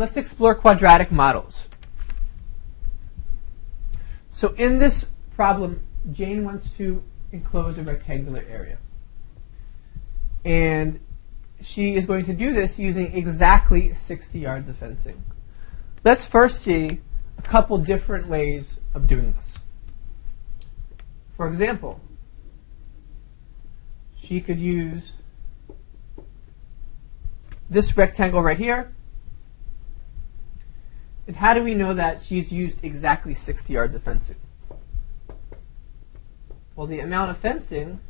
let's explore quadratic models. So in this problem, Jane wants to enclose a rectangular area. And she is going to do this using exactly 60 yards of fencing. Let's first see a couple different ways of doing this. For example, she could use this rectangle right here. And how do we know that she's used exactly 60 yards of fencing? Well, the amount of fencing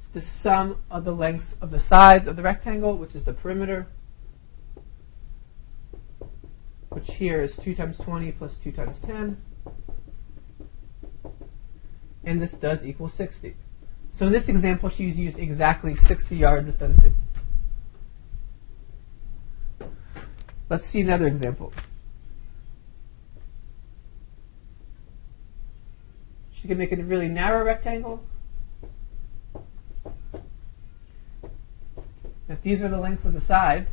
is the sum of the lengths of the sides of the rectangle, which is the perimeter, which here is 2 times 20 plus 2 times 10. And this does equal 60. So in this example, she's used exactly 60 yards of fencing. Let's see another example. She can make a really narrow rectangle. If these are the lengths of the sides,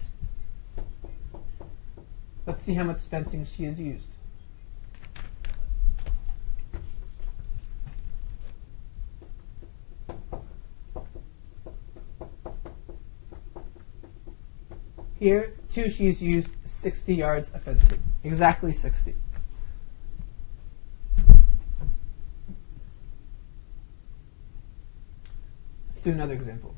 let's see how much fencing she has used. Here, too, she's used 60 yards of fencing, exactly 60. Let's do another example.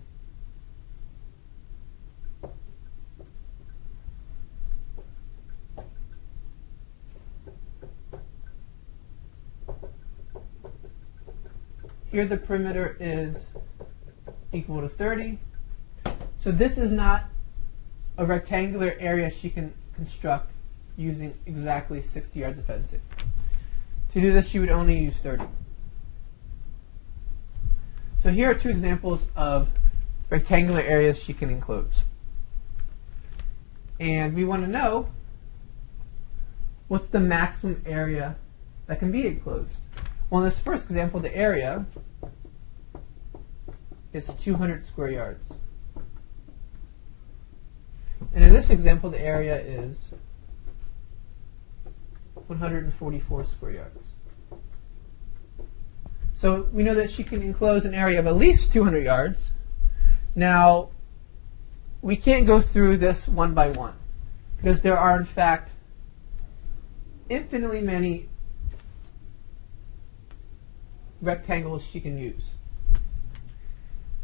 Here the perimeter is equal to 30. So this is not a rectangular area she can construct using exactly 60 yards of fencing. To do this, she would only use 30. So here are two examples of rectangular areas she can enclose. And we want to know what's the maximum area that can be enclosed. Well, in this first example, the area is 200 square yards. And in this example, the area is 144 square yards. So we know that she can enclose an area of at least 200 yards. Now, we can't go through this one by one, because there are, in fact, infinitely many rectangles she can use.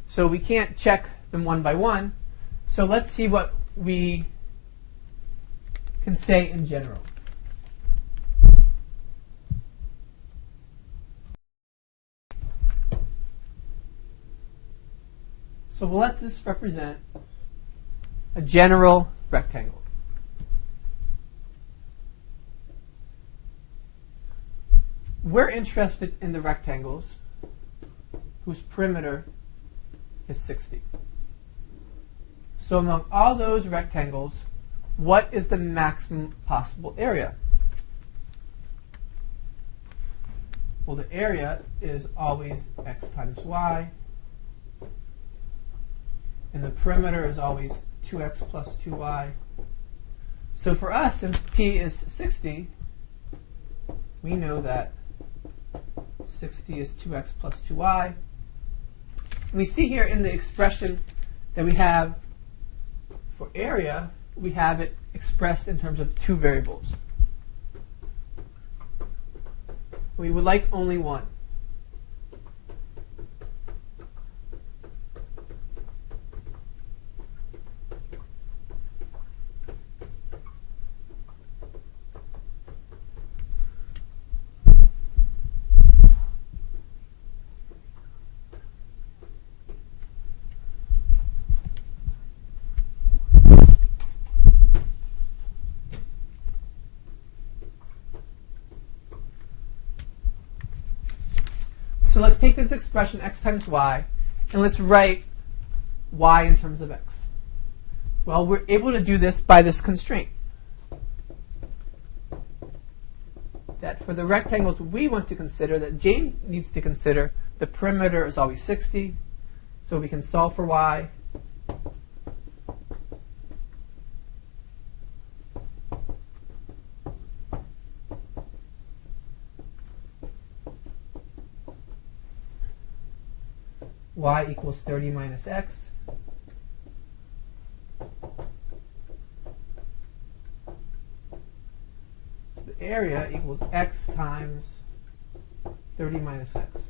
So we can't check them one by one. So let's see what we can say in general. So we'll let this represent a general rectangle. We're interested in the rectangles whose perimeter is 60. So among all those rectangles, what is the maximum possible area? Well, the area is always x times y, and the perimeter is always 2x plus 2y. So for us, since p is 60, we know that 60 is 2x plus 2y. We see here in the expression that we have for area, we have it expressed in terms of two variables. We would like only one. So let's take this expression x times y, and let's write y in terms of x. Well, we're able to do this by this constraint, that for the rectangles we want to consider, that Jane needs to consider, the perimeter is always 60, so we can solve for y. y equals 30 minus x. The area equals x times 30 minus x.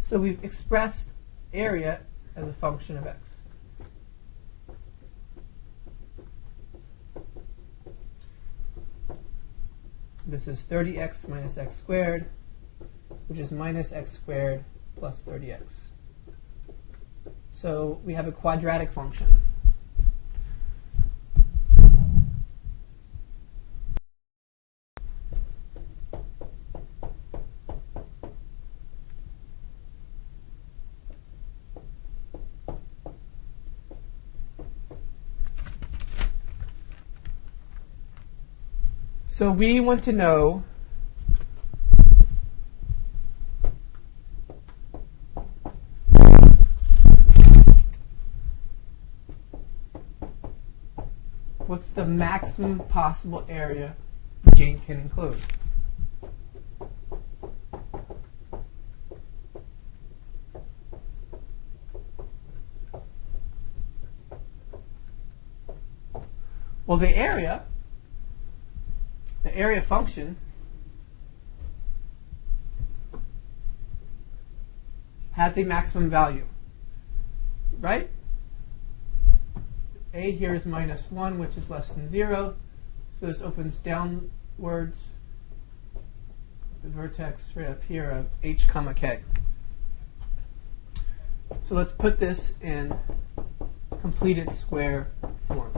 So we've expressed area as a function of x. This is 30x minus x squared, which is minus x squared plus 30x. So we have a quadratic function. So we want to know what's the maximum possible area G can enclose. Well, the area function has a maximum value, right? A here is minus 1, which is less than 0. So this opens downwards the vertex right up here of h comma k. So let's put this in completed square form.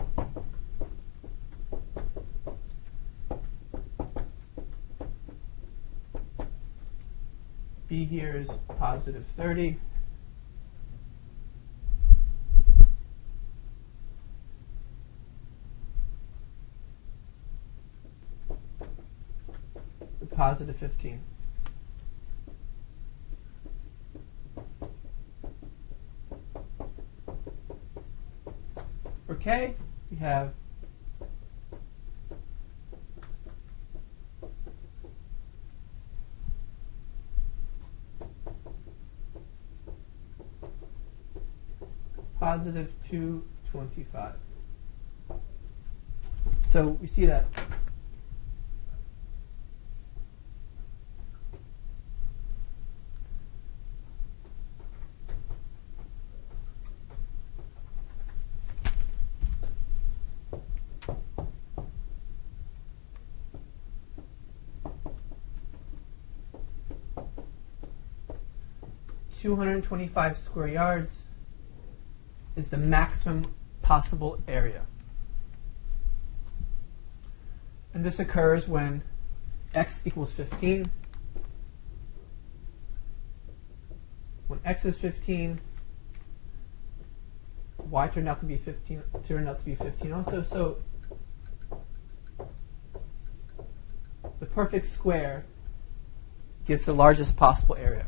B here is positive 30. Positive 15. For K, we have positive 225. So we see that .225 square yards is the maximum possible area. And this occurs when x equals 15. When x is 15, y turned out to be 15 also. So the perfect square gives the largest possible area.